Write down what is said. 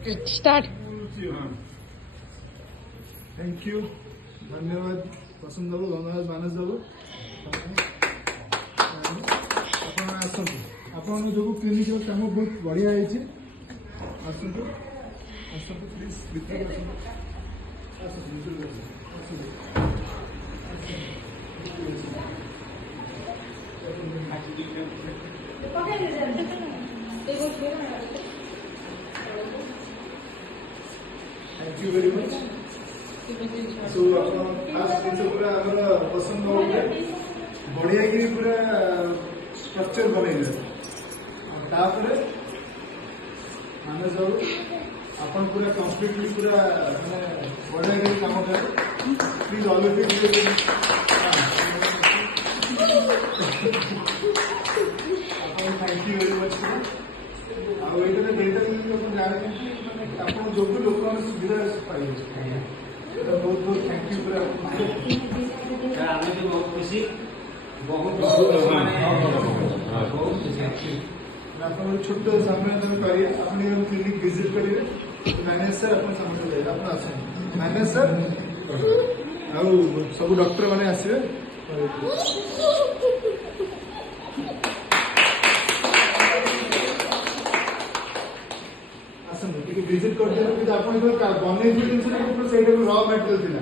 Okay start. Thank you धन्यवाद पसंद बाबू धन्यवाद मानस बाबू आपण जो क्लिनिक काम बहुत बढ़िया है please thank you very much so पूरा पसंद बढ़िया कि पूरा स्ट्रक्चर बनइले तापर मानस बाबू अपन पूरा कंप्लीटली पूरा बढ़िया कि काम करे please always thank you very much आईटा data जाने आप जो भी लोक सुविधा पाइए बहुत बहुत थैंक यू पूरा बहुत खुशी बहुत आप छोट समय करिए अपने क्लिनिक विजिट करेंगे मैनेज सर अपन सामने जाइए आप मैनेज सर सब डॉक्टर मैंने आसवे विजिट करते आप बनई जिन रॉ मटेरियल